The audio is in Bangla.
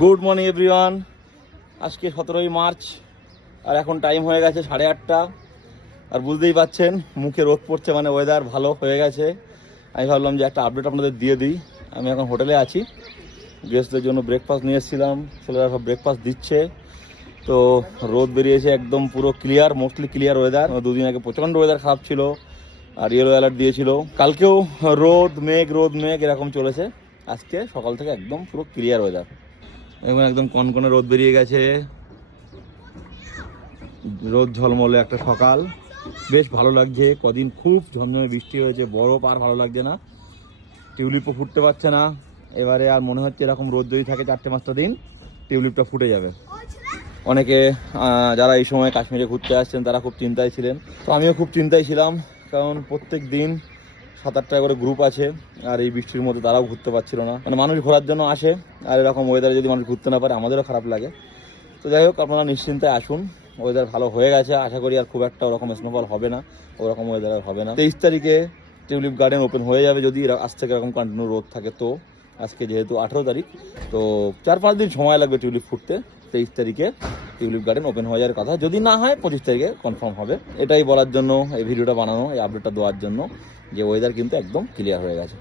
Good morning everyone. আজকে 17ই মার্চ আর এখন টাইম হয়ে গেছে 8:30। আর বুঝতেই পাচ্ছেন মুখে রোদ পড়ছে, মানে ওয়েদার ভালো হয়ে গেছে। আমি ভাবলাম যে একটা আপডেট আপনাদের দিয়ে দিই। আমি এখন হোটেলে আছি, গেস্টদের জন্য ব্রেকফাস্ট নিয়ে এসেছিলাম, ছেলেরা সব ব্রেকফাস্ট দিচ্ছে। তো রোদ বেরিয়েছে, একদম পুরো ক্লিয়ার, মোস্টলি ক্লিয়ার ওয়েদার। দুদিন আগে প্রচণ্ড ওয়েদার খারাপ ছিল আর ইয়েলো অ্যালার্ট দিয়েছিল। কালকেও রোদ মেঘ এরকম চলেছে। আজকে সকাল থেকে একদম পুরো ক্লিয়ার ওয়েদার, এবং একদম কনকনে রোদ বেরিয়ে গেছে, রোদ ঝলমলে একটা সকাল। বেশ ভালো লাগছে। কদিন খুব ঝমঝমে বৃষ্টি হয়েছে, বরফ আর ভালো লাগছে না, টিউলিপও ফুটতে পারছে না। এবারে আর মনে হচ্ছে এরকম রোদ যদি থাকে 4-5টা দিন টিউলিপটা ফুটে যাবে। অনেকে যারা এই সময় কাশ্মীরে ঘুরতে আসছেন তারা খুব চিন্তায় ছিলেন, তো আমিও খুব চিন্তায় ছিলাম, কারণ প্রত্যেক দিন 7-8টা করে গ্রুপ আছে, আর এই বৃষ্টির মধ্যে তারাও ঘুরতে পারছিল না। মানে মানুষ ঘোরার জন্য আসে, আর এরকম ওয়েদারে যদি মানুষ ঘুরতে না পারে আমাদেরও খারাপ লাগে। তো যাই হোক, আপনারা নিশ্চিন্তায় আসুন, ওয়েদার ভালো হয়ে গেছে। আশা করি আর খুব একটা ওরকম স্নোফল হবে না, ওরকম ওয়েদার আর হবে না। 23 তারিখে টিউলিপ গার্ডেন ওপেন হয়ে যাবে, যদি আজ থেকে এরকম কন্টিনিউ রোদ থাকে। তো আজকে যেহেতু 18 তারিখ, তো 4-5 দিন সময় লাগবে টিউলিপ ফুটতে। 23 তারিখে টিউলিপ গার্ডেন ওপেন হয়ে যাওয়ার কথা, যদি না হয় 25 তারিখে কনফার্ম হবে। এটাই বলার জন্য এই ভিডিওটা বানানো, এই আপডেটটা দেওয়ার জন্য যে ওয়েদার কিন্তু একদম ক্লিয়ার হয়ে গেছে।